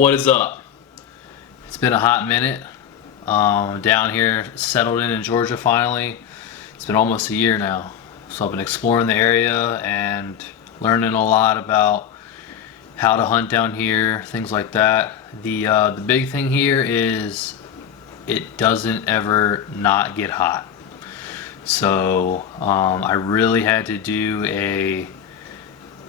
What is up? It's been a hot minute. Down here, settled in Georgia finally. It's been almost a year now. So I've been exploring the area and learning a lot about how to hunt down here, things like that. The big thing here is it doesn't ever not get hot. So I really had to do a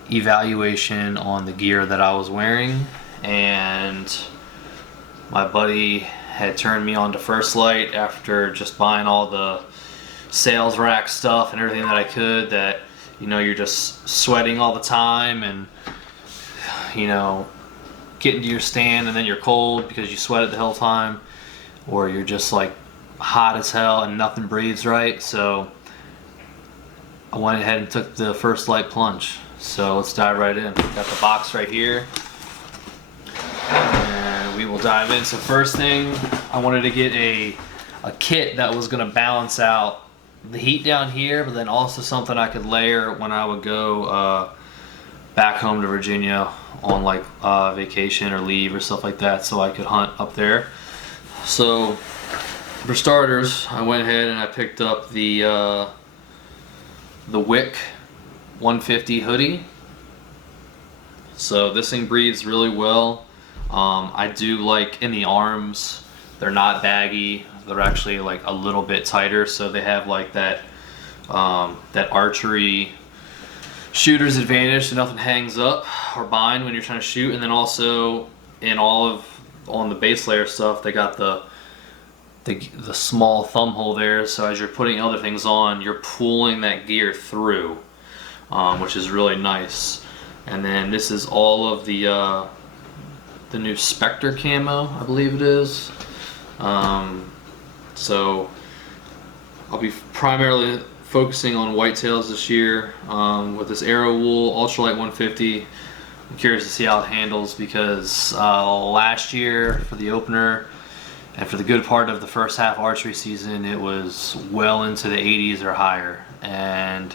evaluation on the gear that I was wearing, and my buddy had turned me on to First Lite after just buying all the sales rack stuff and everything that I could, that you're just sweating all the time and getting to your stand and then you're cold because you sweated the whole time, or you're just like hot as hell and nothing breathes right. So I went ahead and took the First Lite plunge. So let's dive right in. Got the box right here and we will dive in. So first thing, I wanted to get a kit that was going to balance out the heat down here, but then also something I could layer when I would go back home to Virginia on like vacation or leave or stuff like that, so I could hunt up there. So for starters, I went ahead and I picked up the Wick 150 hoodie. So this thing breathes really well. I do like in the arms, they're not baggy, they're actually like a little bit tighter, so they have like that that archery shooter's advantage, so nothing hangs up or bind when you're trying to shoot. And then also on the base layer stuff, they got the small thumb hole there, so as you're putting other things on, you're pulling that gear through, which is really nice. And then this is all of the new Spectre camo, I believe it is. So I'll be primarily focusing on whitetails this year with this Arrow Wool Ultralight 150. I'm curious to see how it handles, because last year for the opener and for the good part of the first half archery season, it was well into the 80s or higher, and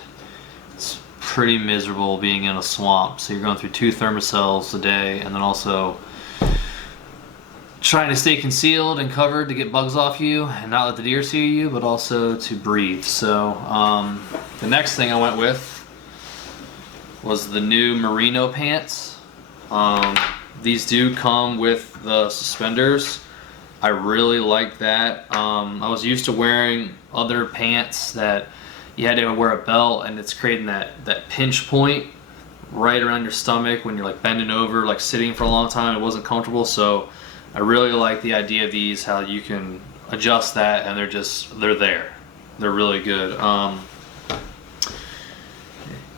it's pretty miserable being in a swamp. So you're going through 2 thermocells a day, and then also trying to stay concealed and covered to get bugs off you and not let the deer see you, but also to breathe. So the next thing I went with was the new Merino Pants. These do come with the suspenders. I really like that. I was used to wearing other pants that you had to wear a belt, and it's creating that pinch point right around your stomach when you're like bending over, like sitting for a long time. It wasn't comfortable, so I really like the idea of these, how you can adjust that, and they're there. They're really good.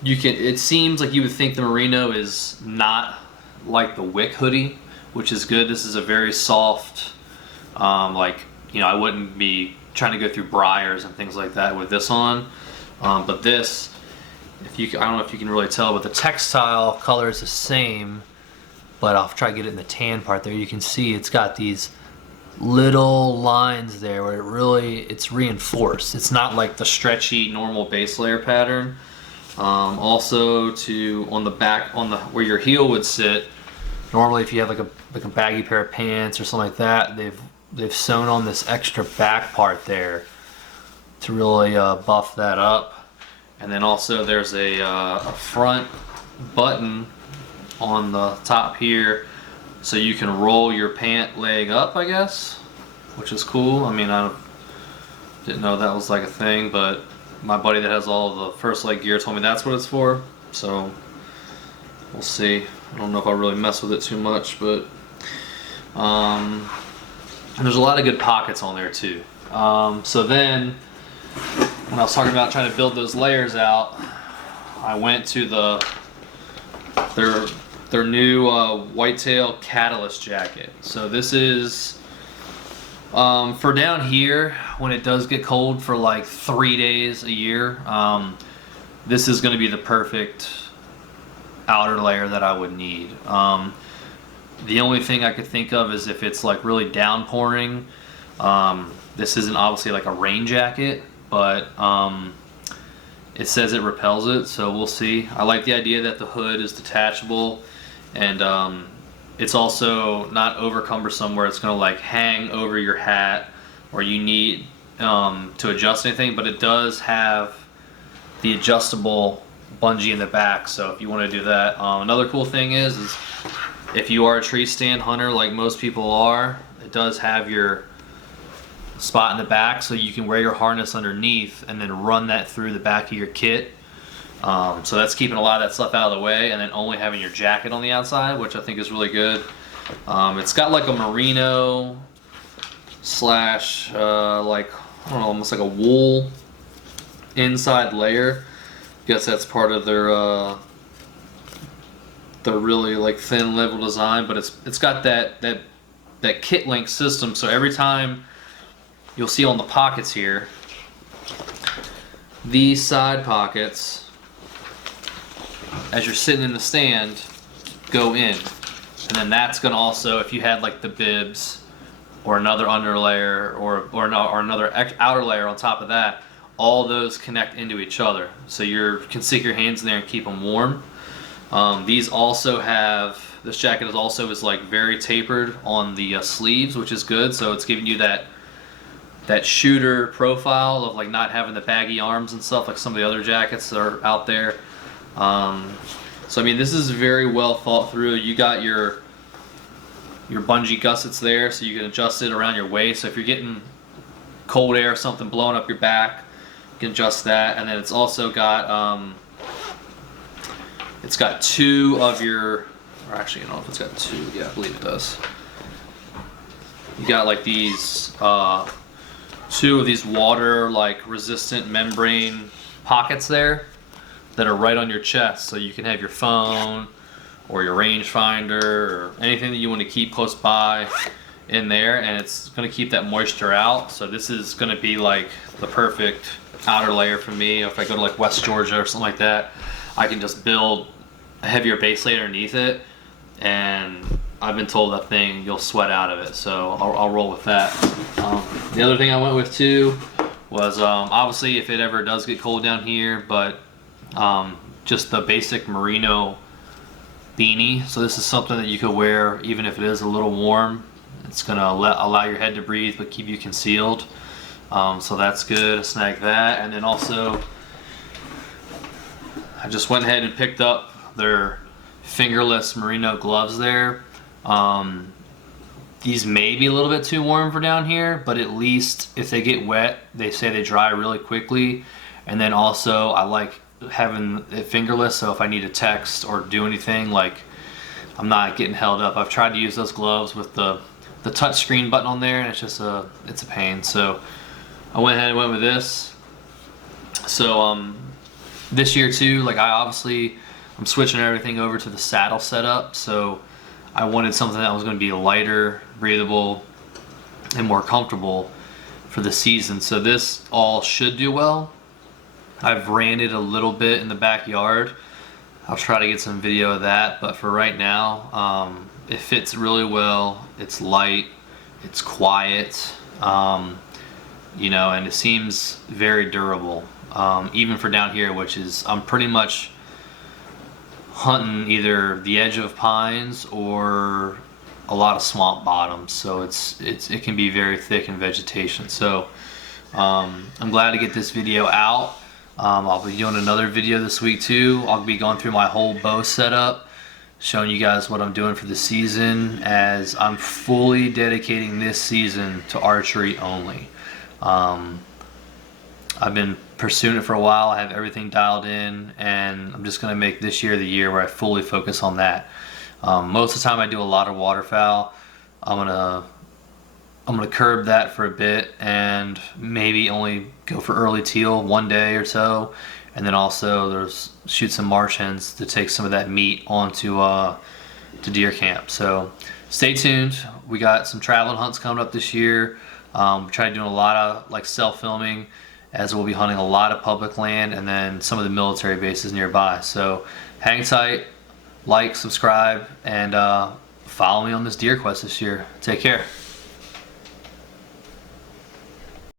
It seems like you would think the Merino is not like the Wick hoodie, which is good. This is a very soft, I wouldn't be trying to go through briars and things like that with this on. But this, I don't know if you can really tell, but the textile color is the same, but I'll try to get it in the tan part there. You can see it's got these little lines there where it's reinforced. It's not like the stretchy normal base layer pattern. Also on the back, where your heel would sit, normally if you have like a baggy pair of pants or something like that, they've sewn on this extra back part there to really buff that up. And then also there's a front button on the top here, so you can roll your pant leg up, I guess, which is cool. I mean, I didn't know that was like a thing, but my buddy that has all the First Lite gear told me that's what it's for, so we'll see. I don't know if I'll really mess with it too much, but and there's a lot of good pockets on there too. So then when I was talking about trying to build those layers out, I went to their new Whitetail Catalyst jacket. So this is for down here when it does get cold for like 3 days a year. This is going to be the perfect outer layer that I would need. The only thing I could think of is if it's like really downpouring. This isn't obviously like a rain jacket, but it says it repels it, so we'll see. I like the idea that the hood is detachable, and it's also not over cumbersome where it's going to like hang over your hat or you need to adjust anything, but it does have the adjustable bungee in the back, so if you want to do that. Another cool thing is if you are a tree stand hunter like most people are, it does have your spot in the back so you can wear your harness underneath and then run that through the back of your kit. So that's keeping a lot of that stuff out of the way, and then only having your jacket on the outside, which I think is really good. It's got like a merino slash like, I don't know, almost like a wool inside layer. Guess that's part of their really like thin level design, but it's got that kit link system, so every time you'll see on the pockets here, these side pockets, as you're sitting in the stand, go in, and then that's gonna also, if you had like the bibs or another underlayer or another outer layer on top of that, all those connect into each other, so you can stick your hands in there and keep them warm. These also have, this jacket is like very tapered on the sleeves, which is good, so it's giving you that shooter profile of like not having the baggy arms and stuff like some of the other jackets that are out there. So I mean, this is very well thought through. You got your bungee gussets there, so you can adjust it around your waist. So if you're getting cold air or something blowing up your back, you can adjust that. And then it's also got it's got two of your, or actually, I don't know if it's got two. Yeah, I believe it does. You got like these two of these water like resistant membrane pockets there that are right on your chest, so you can have your phone or your rangefinder or anything that you want to keep close by in there, and it's going to keep that moisture out. So this is going to be like the perfect outer layer for me. If I go to like West Georgia or something like that, I can just build a heavier base layer underneath it, and I've been told that thing, you'll sweat out of it, so I'll roll with that. The other thing I went with too was obviously if it ever does get cold down here, but just the basic merino beanie. So this is something that you could wear even if it is a little warm. It's gonna allow your head to breathe but keep you concealed. So that's good. I snagged that, and then also I just went ahead and picked up their fingerless merino gloves there. These may be a little bit too warm for down here, but at least if they get wet, they say they dry really quickly. And then also I like having it fingerless, so if I need to text or do anything, like I'm not getting held up. I've tried to use those gloves with the touch screen button on there, and it's just it's a pain. So I went ahead and went with this. So this year too, like I'm switching everything over to the saddle setup, so I wanted something that was going to be lighter, breathable, and more comfortable for the season. So this all should do well. I've ran it a little bit in the backyard. I'll try to get some video of that, but for right now, it fits really well. It's light, it's quiet, you know, and it seems very durable, even for down here, which is, I'm pretty much hunting either the edge of pines or a lot of swamp bottoms, so it can be very thick in vegetation. So I'm glad to get this video out. I'll be doing another video this week too. I'll be going through my whole bow setup, showing you guys what I'm doing for the season, as I'm fully dedicating this season to archery only. I've been pursuing it for a while. I have everything dialed in, and I'm just going to make this year the year where I fully focus on that. Most of the time I do a lot of waterfowl. I'm gonna curb that for a bit and maybe only go for early teal one day or so, and then also shoot some marsh hens to take some of that meat onto to deer camp. So stay tuned. We got some traveling hunts coming up this year. We tried doing a lot of like self-filming, as we'll be hunting a lot of public land and then some of the military bases nearby. So hang tight, like, subscribe, and follow me on this deer quest this year. Take care.